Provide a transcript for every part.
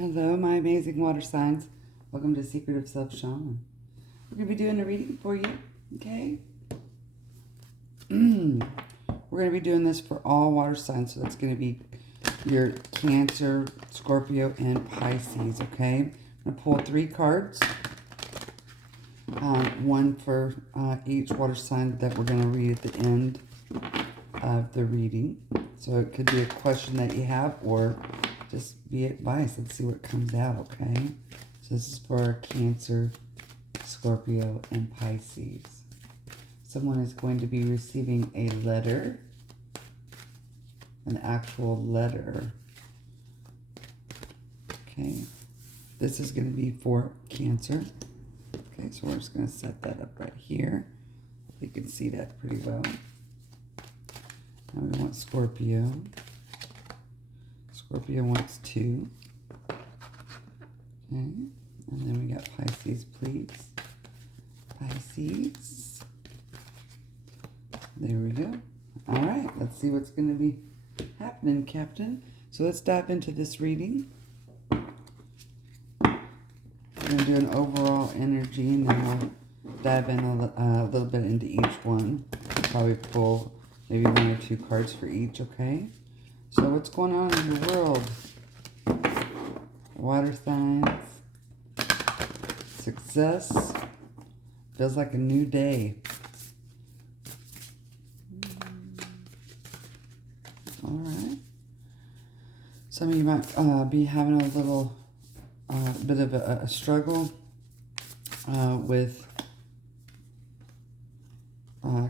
Hello, my amazing water signs. Welcome to Secret of Self Shaman. We're going to be doing a reading for you, okay? We're going to be doing this for all water signs, so that's going to be your Cancer, Scorpio, and Pisces, okay? I'm going to pull 3 cards, one for each water sign that we're going to read at the end of the reading. So it could be a question that you have or just be advice. Let's see what comes out, okay? So this is for Cancer, Scorpio, and Pisces. Someone is going to be receiving a letter, an actual letter. Okay, this is going to be for Cancer. Okay, so we're just going to set that up right here. You can see that pretty well. Now we want Scorpio. Scorpio wants 2. Okay, and then we got Pisces, please. Pisces. There we go. All right, let's see what's going to be happening, Captain. So let's dive into this reading. We're going to do an overall energy, and then we'll dive in a little bit into each one. Probably pull maybe 1 or 2 cards for each, okay? So what's going on in your world? Water signs. Success. Feels like a new day. Alright. Some of you might be having a little bit of a struggle with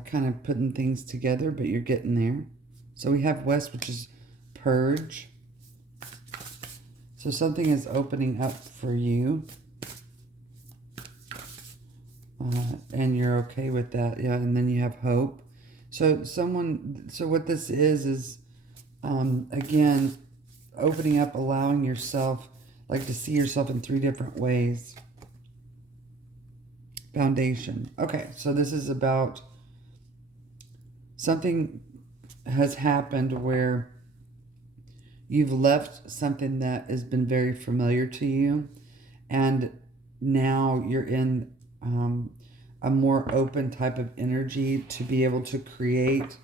kind of putting things together, but you're getting there. So we have West, which is purge. So something is opening up for you. And you're okay with that. Yeah, and then you have hope. So what this is again, opening up, allowing yourself, like, to see yourself in 3 different ways. Foundation. Okay, so this is about something has happened where you've left something that has been very familiar to you, and now you're in a more open type of energy to be able to create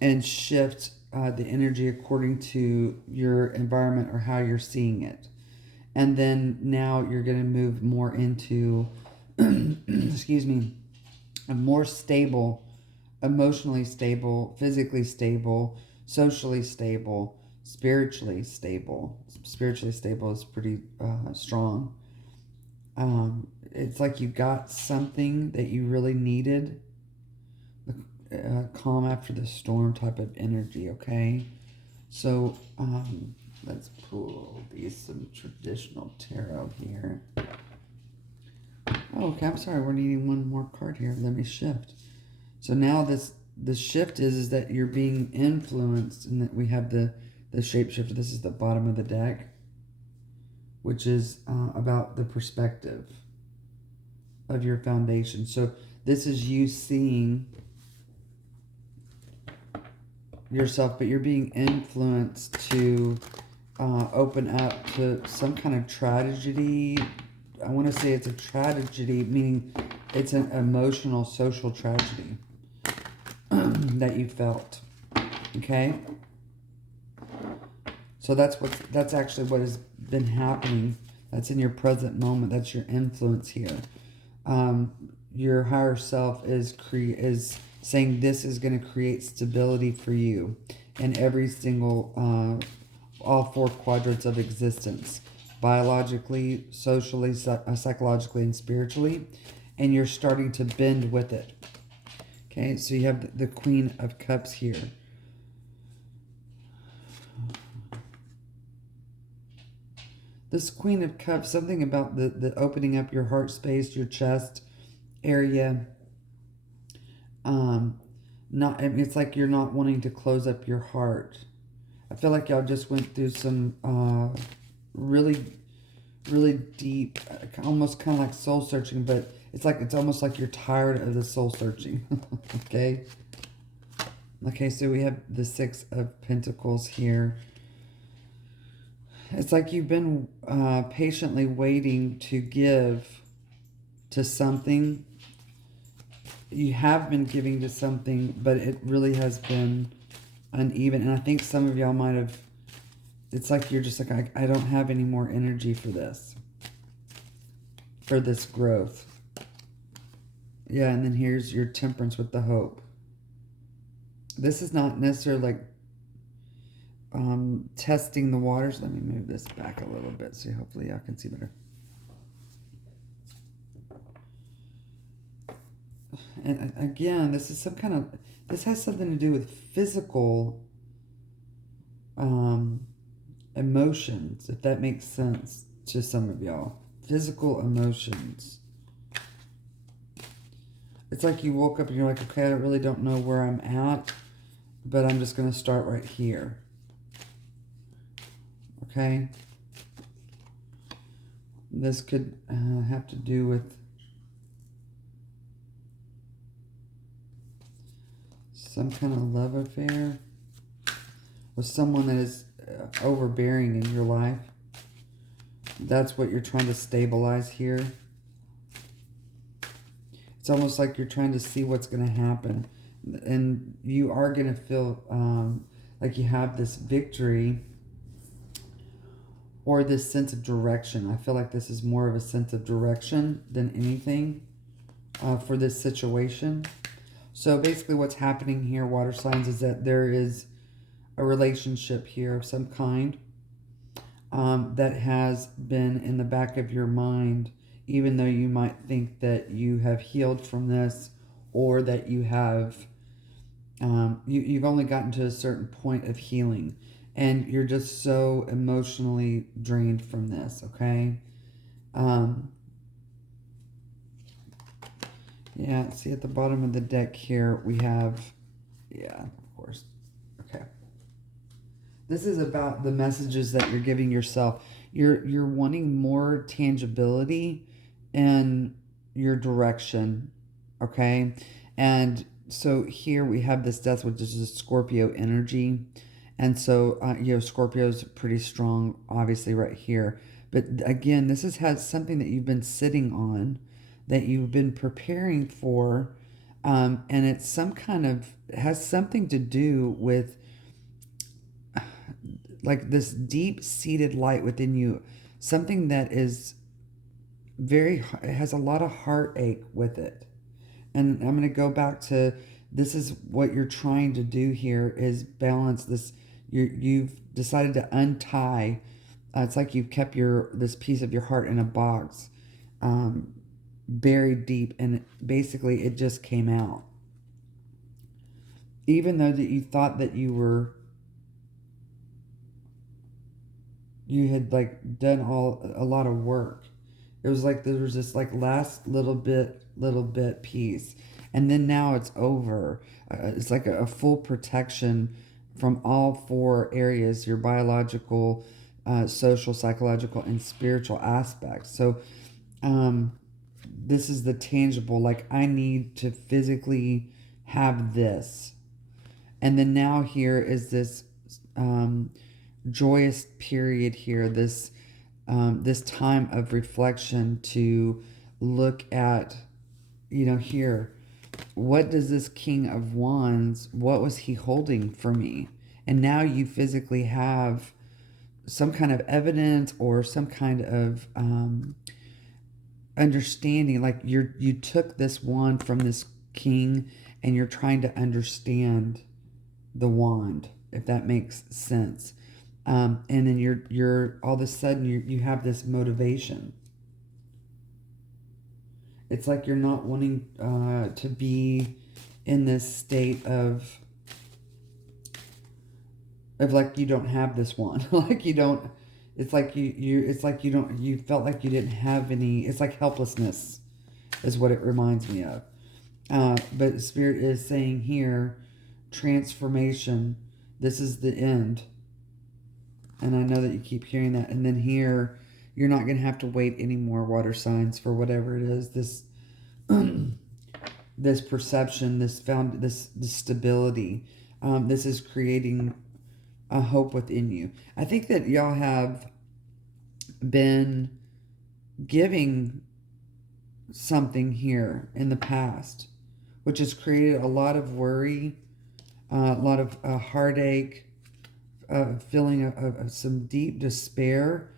and shift the energy according to your environment or how you're seeing it. And then now you're going to move more into, excuse me, a more stable, emotionally stable, physically stable, socially stable, spiritually stable. Spiritually stable is pretty strong. It's like you got something that you really needed. Calm after the storm type of energy, okay? So let's pull some traditional tarot here. Oh, okay, I'm sorry, we're needing 1 more card here. Let me shift. So now the shift is that you're being influenced, and that we have the shapeshifter. This is the bottom of the deck, which is about the perspective of your foundation. So this is you seeing yourself, but you're being influenced to open up to some kind of tragedy. I want to say it's a tragedy, meaning it's an emotional, social tragedy that you felt. Okay? So that's actually what has been happening. That's in your present moment. That's your influence here. Your higher self is saying this is going to create stability for you in every single, all 4 quadrants of existence. Biologically, socially, psychologically, and spiritually. And you're starting to bend with it. Okay, so you have the Queen of Cups here. This Queen of Cups, something about the opening up your heart space, your chest area. It's like you're not wanting to close up your heart. I feel like y'all just went through some really, really deep, almost kind of like soul searching, but it's almost like you're tired of the soul searching. Okay. Okay, so we have the 6 of Pentacles here. It's like you've been patiently waiting to give to something. You have been giving to something, but it really has been uneven. And I think some of y'all might have, it's like you're just like, I don't have any more energy for this growth. Yeah, and then here's your temperance with the hope. This is not necessarily like testing the waters. Let me move this back a little bit so hopefully y'all can see better. And again, this is some kind of, this has something to do with physical emotions, if that makes sense to some of y'all. Physical emotions. It's like you woke up and you're like, okay, I really don't know where I'm at, but I'm just going to start right here. Okay? This could have to do with some kind of love affair with someone that is overbearing in your life. That's what you're trying to stabilize here. It's almost like you're trying to see what's going to happen. And you are going to feel like you have this victory or this sense of direction. I feel like this is more of a sense of direction than anything for this situation. So basically what's happening here, water signs, is that there is a relationship here of some kind that has been in the back of your mind, even though you might think that you have healed from this, or that you have, you've only gotten to a certain point of healing, and you're just so emotionally drained from this, okay? Yeah, see at the bottom of the deck here, we have, yeah, of course, okay. This is about the messages that you're giving yourself. You're wanting more tangibility in your direction, okay? And so here we have this death, which is a Scorpio energy. And so, Scorpio's pretty strong, obviously, right here. But again, this has something that you've been sitting on, that you've been preparing for. And it's some kind of, it has something to do with like this deep-seated light within you, something that is it has a lot of heartache with it. And I'm going to go back to, this is what you're trying to do here, is balance this. You've decided to untie. It's like you've kept this piece of your heart in a box, buried deep, and basically it just came out. Even though that you thought that you had like done a lot of work. It was like there was this like last little bit piece, and then now it's over. It's like a full protection from all four areas: your biological, social, psychological, and spiritual aspects. So this is the tangible, like I need to physically have this. And then now here is this joyous period here, this time of reflection to look at, here, what does this King of Wands, what was he holding for me? And now you physically have some kind of evidence or some kind of understanding, like you took this wand from this king and you're trying to understand the wand, if that makes sense. And then you're all of a sudden you have this motivation. It's like you're not wanting to be in this state of like you don't have this one. Like you don't. It's like it's like you don't. You felt like you didn't have any. It's like helplessness, is what it reminds me of. But Spirit is saying here, transformation. This is the end. And I know that you keep hearing that. And then here, you're not going to have to wait anymore, water signs, for whatever it is. This this perception, this stability. This is creating a hope within you. I think that y'all have been giving something here in the past, which has created a lot of worry, a lot of heartache, feeling of some deep despair,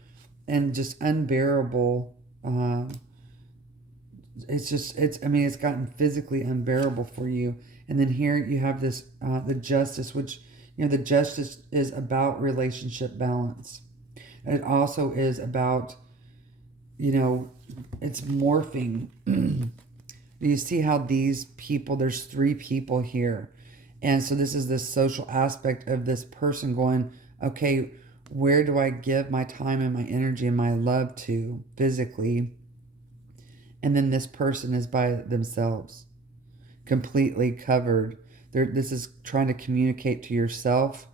and just unbearable. It's gotten physically unbearable for you. And then here you have this, the justice, which, the justice is about relationship balance. It also is about, it's morphing. You see how these people, there's 3 people here. And so this is the social aspect of this person going, okay, where do I give my time and my energy and my love to physically? And then this person is by themselves, completely covered. This is trying to communicate to yourself,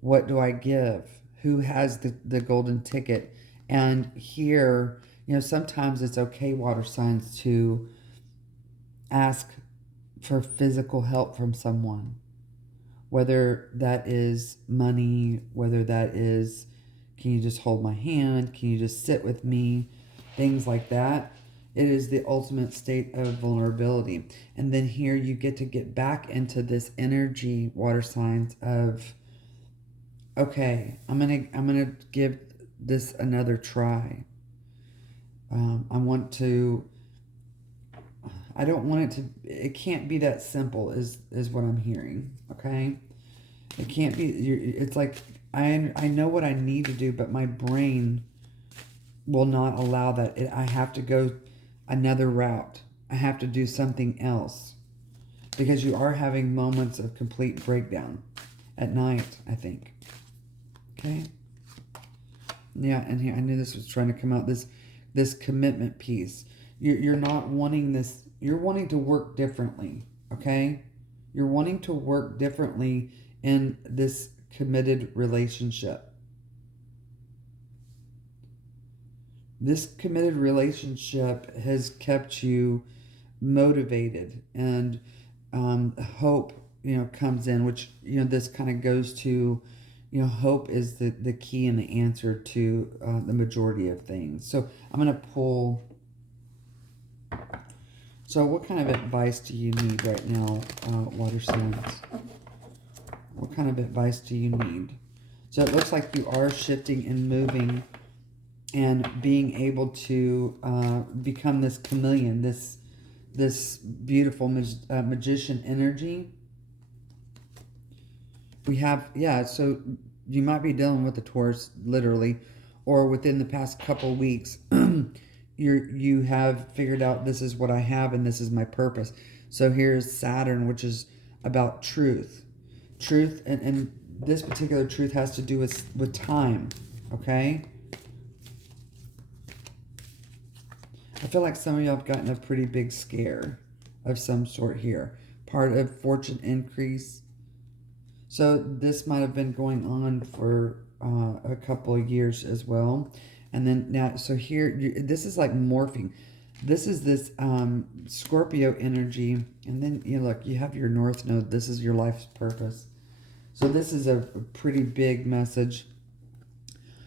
what do I give? Who has the golden ticket? And here, sometimes it's okay, water signs, to ask for physical help from someone. Whether that is money, whether that is, can you just hold my hand? Can you just sit with me? Things like that. It is the ultimate state of vulnerability. And then here you get back into this energy, water signs, of, okay, I'm gonna give this another try. I don't want it to, it can't be that simple is what I'm hearing, okay? It can't be, it's like, I know what I need to do, but my brain will not allow that. I have to go another route. I have to do something else. Because you are having moments of complete breakdown at night, I think. Okay? Yeah, and here, I knew this was trying to come out, this commitment piece. You're not wanting this, you're wanting to work differently, okay? You're wanting to work differently in this committed relationship. This committed relationship has kept you motivated, and hope, comes in, which, this kind of goes to, hope is the key and the answer to the majority of things. So I'm going to pull. So what kind of advice do you need right now, water signs? What kind of advice do you need? So it looks like you are shifting and moving and being able to become this chameleon, this beautiful magician energy. We have, so you might be dealing with the Taurus, literally, or within the past couple weeks, you have figured out, this is what I have and this is my purpose. So here's Saturn, which is about truth. Truth, and this particular truth has to do with time, okay? I feel like some of y'all have gotten a pretty big scare of some sort here. Part of fortune increase. So this might have been going on for a couple of years as well. And then now, so here, this is like morphing. This is this Scorpio energy. And then, look, you have your North Node. This is your life's purpose. So this is a pretty big message.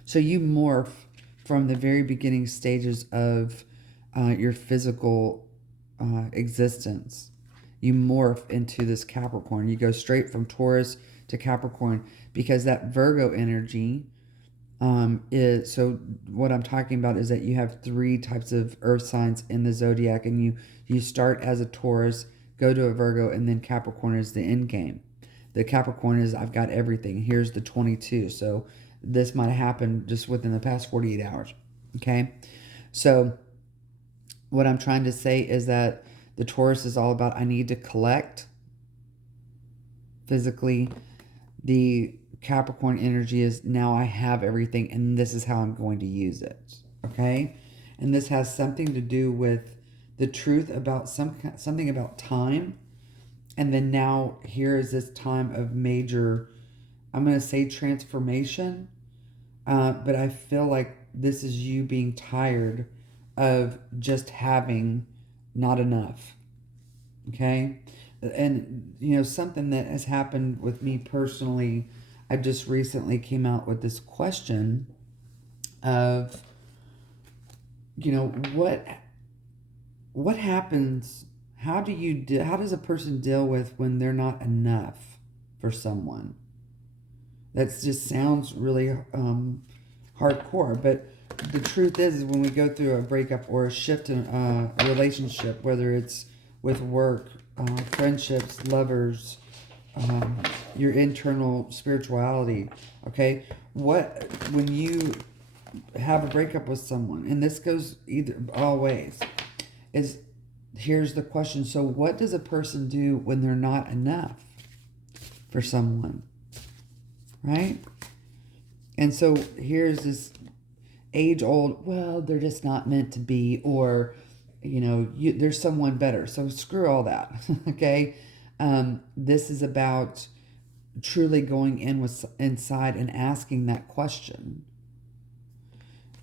So you morph from the very beginning stages of your physical existence. You morph into this Capricorn. You go straight from Taurus to Capricorn, because that Virgo energy is, so what I'm talking about is that you have 3 types of earth signs in the zodiac, and you start as a Taurus, go to a Virgo, and then Capricorn is the end game. The Capricorn is, I've got everything. Here's the 22. So this might happen just within the past 48 hours. Okay? So what I'm trying to say is that the Taurus is all about, I need to collect physically. The Capricorn energy is, now I have everything and this is how I'm going to use it. Okay? And this has something to do with the truth about something about time. And then now here is this time of major, I'm going to say transformation. But I feel like this is you being tired of just having not enough. Okay? And, something that has happened with me personally, I just recently came out with this question of, what happens? How does a person deal with when they're not enough for someone? That just sounds really hardcore, but the truth is when we go through a breakup or a shift in a relationship, whether it's with work, friendships, lovers, your internal spirituality, okay? When you have a breakup with someone, and this goes all ways, is here's the question. So what does a person do when they're not enough for someone? Right? And so here's this age-old, well, they're just not meant to be, or, there's someone better. So screw all that, okay? This is about truly going inside and asking that question.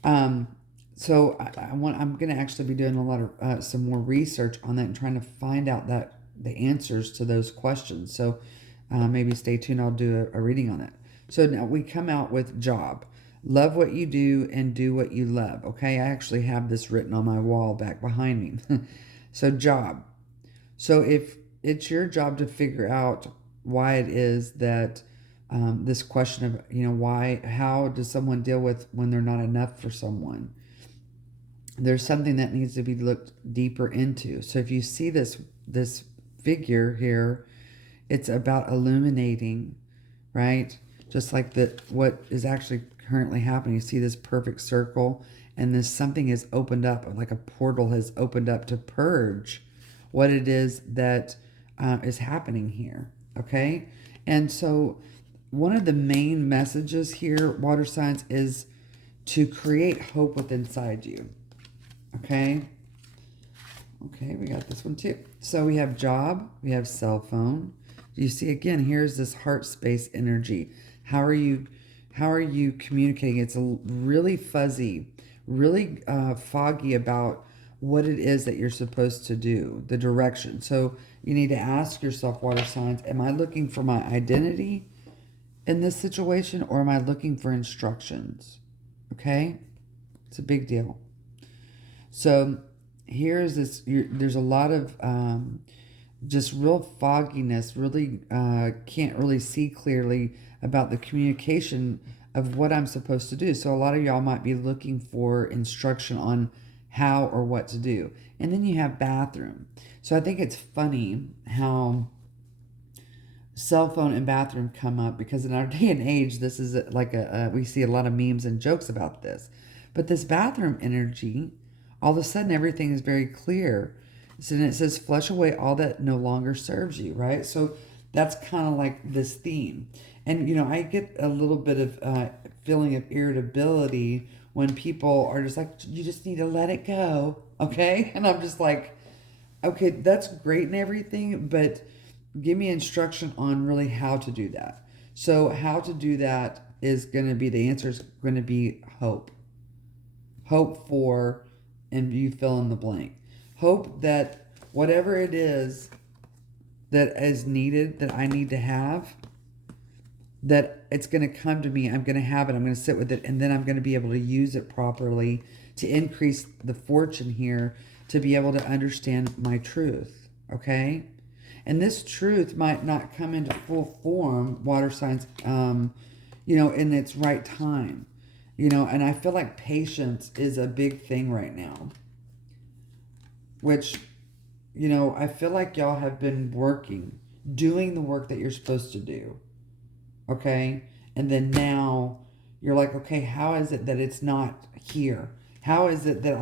So I'm going to actually be doing a lot of some more research on that and trying to find out the answers to those questions. So maybe stay tuned. I'll do a reading on it. So now we come out with job. Love what you do and do what you love. Okay, I actually have this written on my wall back behind me. So job. So if it's your job to figure out why it is that this question of, how does someone deal with when they're not enough for someone? There's something that needs to be looked deeper into. So if you see this figure here, it's about illuminating, right? Just like what is actually currently happening. You see this perfect circle, and this something has opened up, like a portal has opened up to purge what it is that is happening here, okay? And so one of the main messages here, water signs, is to create hope within inside you, okay? Okay, we got this one too. So we have job, we have cell phone. You see, again, here's this heart space energy. How are you communicating? It's a really fuzzy, really foggy about what it is that you're supposed to do, the direction. So you need to ask yourself, water signs, am I looking for my identity in this situation, or am I looking for instructions? Okay? It's a big deal. So here's this, there's a lot of just real fogginess, really can't really see clearly about the communication of what I'm supposed to do. So a lot of y'all might be looking for instruction on how or what to do. And then you have bathroom. So I think it's funny how cell phone and bathroom come up, because in our day and age, this is like we see a lot of memes and jokes about this. But this bathroom energy, all of a sudden everything is very clear. So then it says flush away all that no longer serves you, right? So that's kind of like this theme. And, I get a little bit of feeling of irritability when people are just like, you just need to let it go, okay? And I'm just like, okay, that's great and everything, but give me instruction on really how to do that. So how to do that is going to be, the answer is going to be hope. Hope for, and you fill in the blank. Hope that whatever it is that is needed, that I need to have, that it's going to come to me. I'm going to have it. I'm going to sit with it. And then I'm going to be able to use it properly to increase the fortune here, to be able to understand my truth. Okay? And this truth might not come into full form, water signs, in its right time. And I feel like patience is a big thing right now. Which, I feel like y'all have been doing the work that you're supposed to do. Okay? And then now you're like, okay, how is it that it's not here? How is it that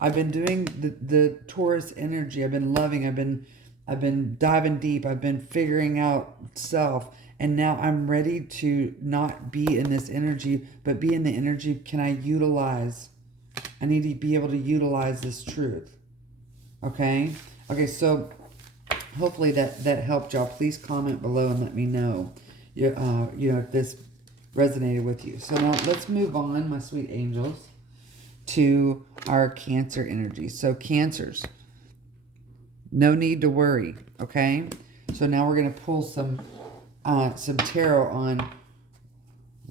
I've been doing the Taurus energy. I've been loving, I've been diving deep. I've been figuring out self. And now I'm ready to not be in this energy, but be in the energy. I need to be able to utilize this truth. Okay? Okay, so hopefully that helped y'all. Please comment below and let me know if this resonated with you. So now let's move on, my sweet angels, to our Cancer energy. So Cancers, no need to worry, okay? So now we're going to pull some tarot on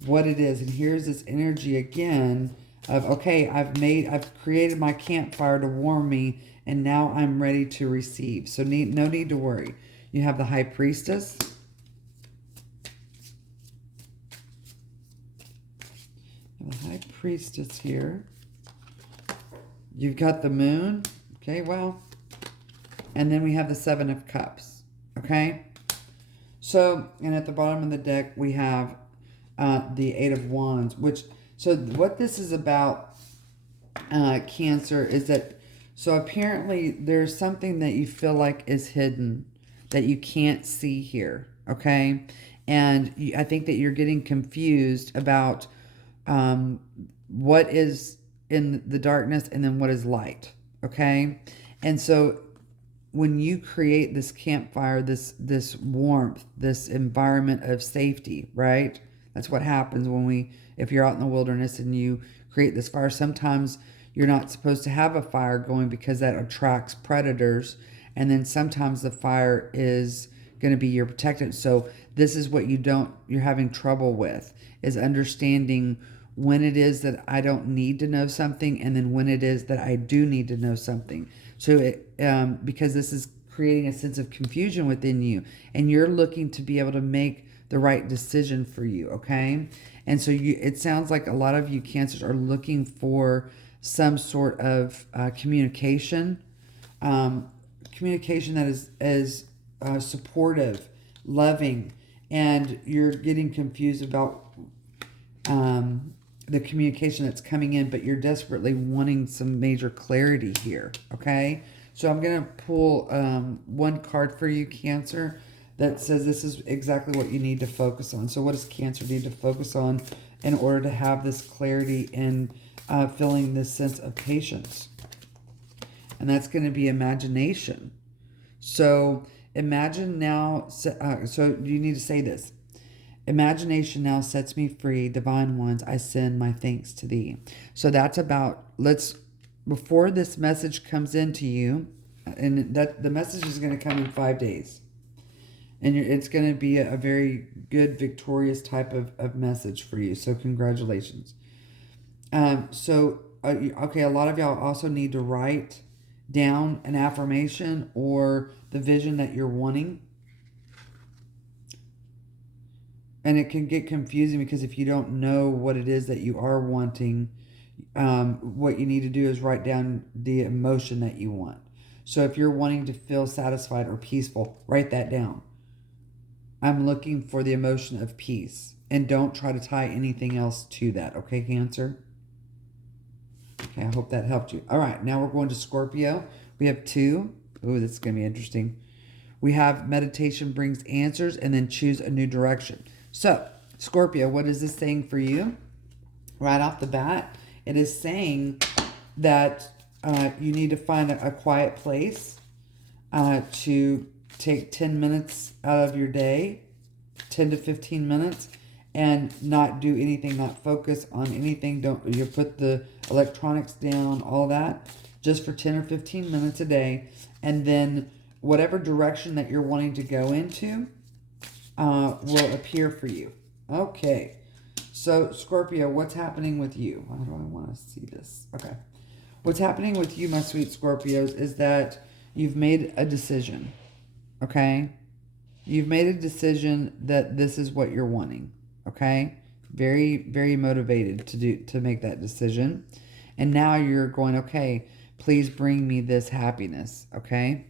what it is. And here's this energy again of, okay, I've created my campfire to warm me, and now I'm ready to receive. So no need to worry. You have the High Priestess. The High Priestess here. You've got the Moon. Okay, well. And then we have the Seven of Cups. Okay. So, and at the bottom of the deck, we have the Eight of Wands. So what this is about, Cancer, is that, so apparently there's something that you feel like is hidden that you can't see here. Okay. And I think that you're getting confused about what is in the darkness and then what is light. Okay. And so when you create this campfire, this warmth, this environment of safety, right? That's what happens if you're out in the wilderness and you create this fire. Sometimes you're not supposed to have a fire going because that attracts predators. And then sometimes the fire is going to be your protectant. So this is what you're having trouble with, is understanding when it is that I don't need to know something, and then when it is that I do need to know something. So because this is creating a sense of confusion within you, and you're looking to be able to make the right decision for you, okay? And so it sounds like a lot of you Cancers are looking for some sort of communication that is supportive, loving, and you're getting confused about the communication that's coming in, but you're desperately wanting some major clarity here, okay? So I'm going to pull one card for you, Cancer, that says this is exactly what you need to focus on. So what does Cancer need to focus on in order to have this clarity and feeling this sense of patience? And that's going to be imagination. So imagine now, so you need to say this. Imagination now sets me free. Divine ones, I send my thanks to thee. So that's about, before this message comes into you, and that the message is going to come in 5 days. And it's going to be a very good, victorious type of message for you. So congratulations. Okay, a lot of y'all also need to write down an affirmation or the vision that you're wanting. And it can get confusing because if you don't know what it is that you are wanting, what you need to do is write down the emotion that you want. So if you're wanting to feel satisfied or peaceful, write that down. I'm looking for the emotion of peace. And don't try to tie anything else to that. Okay, Cancer? Okay, I hope that helped you. All right, now we're going to Scorpio. We have 2. Ooh, this is going to be interesting. We have meditation brings answers, and then choose a new direction. So, Scorpio, what is this saying for you? Right off the bat, it is saying that you need to find a quiet place to take 10 minutes out of your day, 10 to 15 minutes, and not do anything, not focus on anything. You put the electronics down, all that, just for 10 or 15 minutes a day. And then whatever direction that you're wanting to go into will appear for you. Okay. So, Scorpio, what's happening with you? How do I want to see this? Okay. What's happening with you, my sweet Scorpios, is that you've made a decision. Okay? You've made a decision that this is what you're wanting. Okay? Very, very motivated to make that decision. And now you're going, okay, please bring me this happiness. Okay?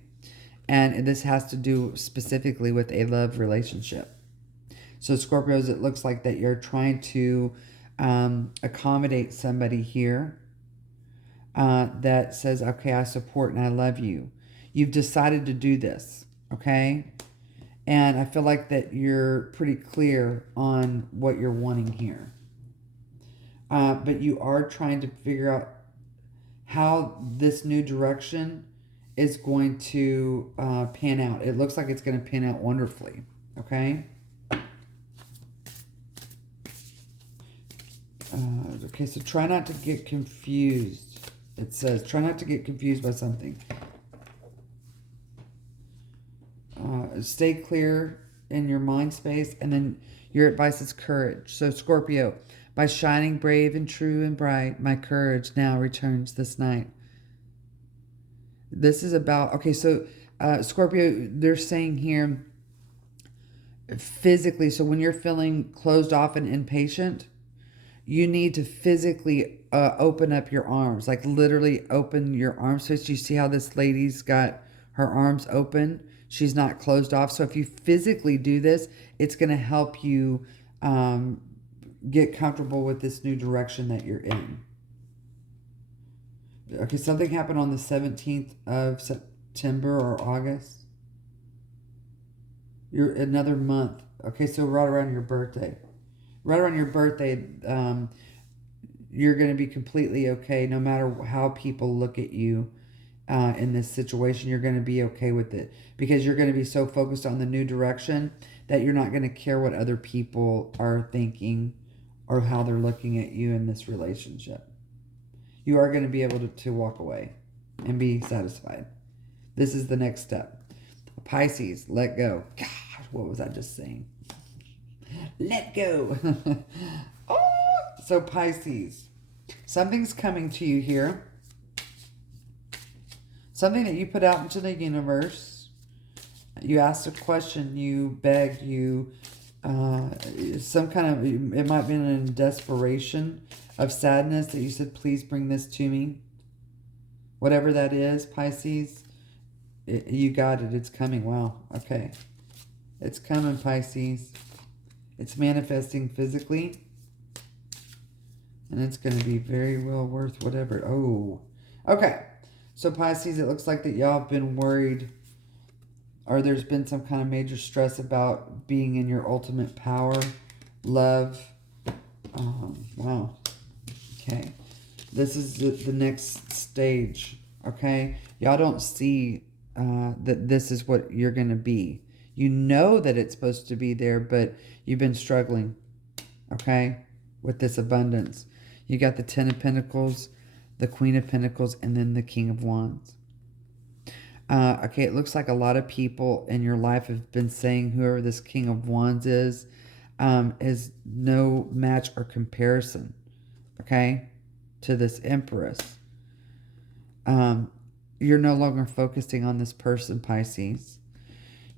And this has to do specifically with a love relationship. So Scorpios, it looks like that you're trying to accommodate somebody here that says, okay, I support and I love you. You've decided to do this, okay? And I feel like that you're pretty clear on what you're wanting here. But you are trying to figure out how this new direction is going to pan out. It looks like it's going to pan out wonderfully, okay? Okay, so try not to get confused. It says, try not to get confused by something. Stay clear in your mind space, and then your advice is courage. So Scorpio, By shining brave and true and bright, my courage now returns this night. This is about, okay, so Scorpio, they're saying here physically, so when you're feeling closed off and impatient, you need to physically open up your arms, like literally open your arms. So you see how this lady's got her arms open? She's not closed off. So if you physically do this, it's going to help you get comfortable with this new direction that you're in. Okay, something happened on the 17th of September or August. You're another month. Okay, so right around your birthday. Right around your birthday, you're going to be completely okay no matter how people look at you in this situation. You're going to be okay with it because you're going to be so focused on the new direction that you're not going to care what other people are thinking or how they're looking at you in this relationship. You are going to be able to walk away and be satisfied. This is the next step. Pisces, let go. Gosh, what was I just saying? Let go. Oh, so Pisces, something's coming to you here. Something that you put out into the universe. You asked a question, you begged, you some kind of, it might have been in desperation of sadness that you said, please bring this to me. Whatever that is, Pisces, you got it. It's coming. Wow. Okay. It's coming, Pisces. It's manifesting physically. And it's going to be very well worth whatever. Oh. Okay. So Pisces, it looks like that y'all have been worried or there's been some kind of major stress about being in your ultimate power, love. Wow. Okay. This is the next stage. Okay. Y'all don't see that this is what you're going to be. You know that it's supposed to be there, but you've been struggling, okay, with this abundance. You got the 10 of Pentacles, the Queen of Pentacles, and then the King of Wands. Okay, it looks like a lot of people in your life have been saying whoever this King of Wands is no match or comparison, okay, to this Empress. You're no longer focusing on this person, Pisces.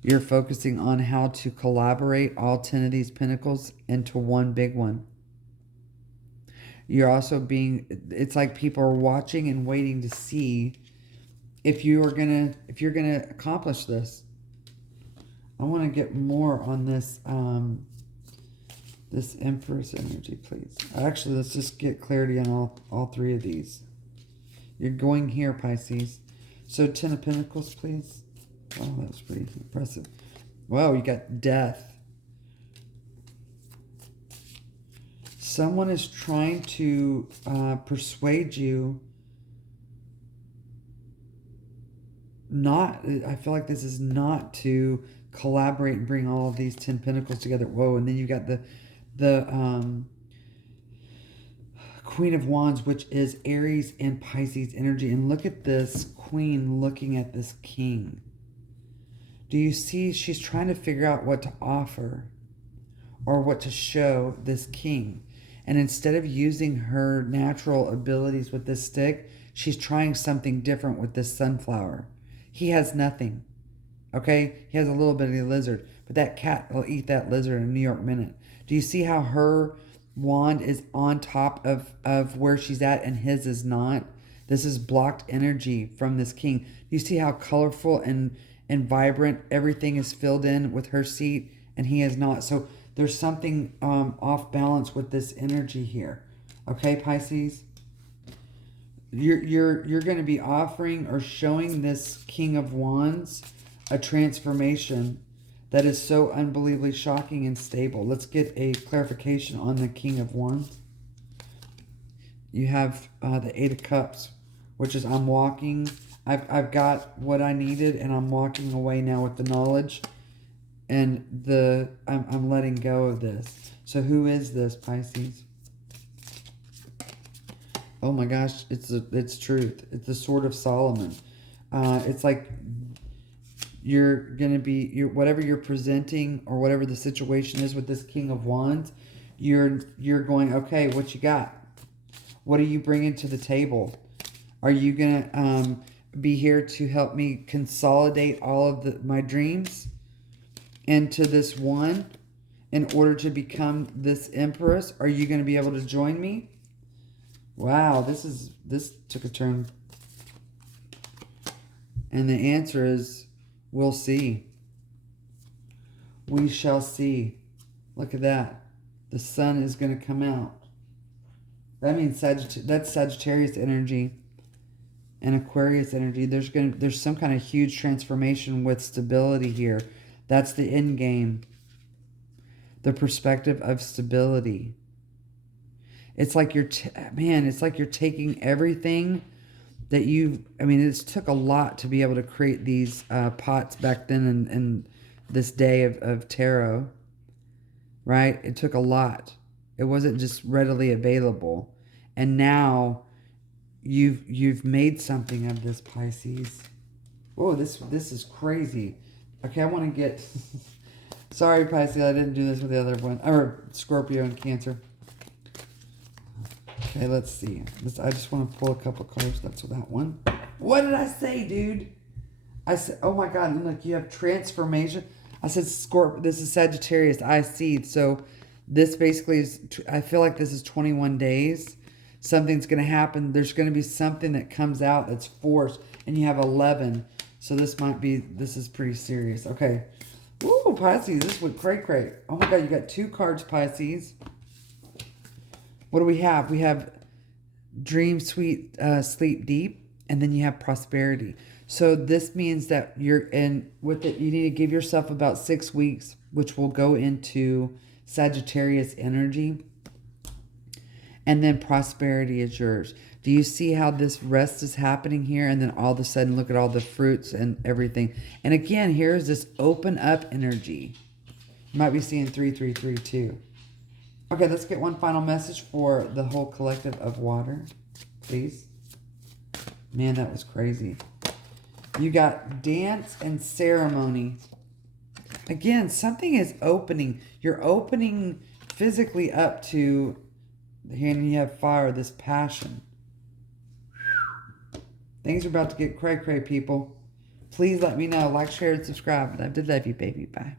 You're focusing on how to collaborate all 10 of these pentacles into one big one. You're also it's like people are watching and waiting to see if you're gonna accomplish this. I want to get more on this this Empress energy, please. Actually, let's just get clarity on all three of these. You're going here, Pisces. So 10 of Pentacles, please. Wow, that was pretty impressive. Wow, you got Death. Someone is trying to persuade you I feel like this is not to collaborate and bring all of these 10 Pentacles together. Whoa, and then you got the Queen of Wands, which is Aries and Pisces energy. And look at this Queen looking at this King. Do you see she's trying to figure out what to offer or what to show this King? And instead of using her natural abilities with this stick, she's trying something different with this sunflower. He has nothing. Okay? He has a little bit of a lizard. But that cat will eat that lizard in a New York minute. Do you see how her wand is on top of where she's at and his is not? This is blocked energy from this King. Do you see how colorful and vibrant everything is filled in with her seat and he is not? So there's something off balance with this energy here. Okay, Pisces? You're going to be offering or showing this King of Wands a transformation that is so unbelievably shocking and stable. Let's get a clarification on the King of Wands. You have the 8 of Cups, which is I'm walking. I've got what I needed and I'm walking away now with the knowledge. And I'm letting go of this. So who is this, Pisces? Oh my gosh, it's truth. It's the Sword of Solomon. It's like you're going to be, whatever you're presenting or whatever the situation is with this King of Wands, you're going, okay, what you got? What are you bringing to the table? Are you going to be here to help me consolidate all of my dreams into this one in order to become this empress? Are you going to be able to join me? Wow, this took a turn. And the answer is, we'll see. We shall see. Look at that. The sun is going to come out. That means that's Sagittarius energy and Aquarius energy. There's some kind of huge transformation with stability here. That's the end game. The perspective of stability. It's like it's like you're taking everything that it took a lot to be able to create these pots back then in this day of tarot, right? It took a lot. It wasn't just readily available. And now you've made something of this, Pisces. Oh, this is crazy. Okay, I want to get sorry, Pisces, I didn't do this with the other one. Or Scorpio and Cancer. Okay, let's see. I just want to pull a couple cards. That's that one. What did I say, dude? I said, oh my God, look, you have transformation. I said this is Sagittarius. I see. So this basically is, I feel like this is 21 days. Something's going to happen. There's going to be something that comes out that's forced. And you have 11. So this is pretty serious. Okay. Ooh, Pisces, this went cray-cray. Oh my God, you got 2 cards, Pisces. What do we have? We have dream sweet, sleep deep, and then you have prosperity. So this means that you're in with it. You need to give yourself about 6 weeks, which will go into Sagittarius energy. And then prosperity is yours. Do you see how this rest is happening here? And then all of a sudden, look at all the fruits and everything. And again, here's this open up energy. You might be seeing 3332. Okay, let's get one final message for the whole collective of water, please. Man, that was crazy. You got dance and ceremony. Again, something is opening. You're opening physically up to, and you have fire, this passion. Things are about to get cray-cray, people. Please let me know. Like, share, and subscribe. I did love you, baby. Bye.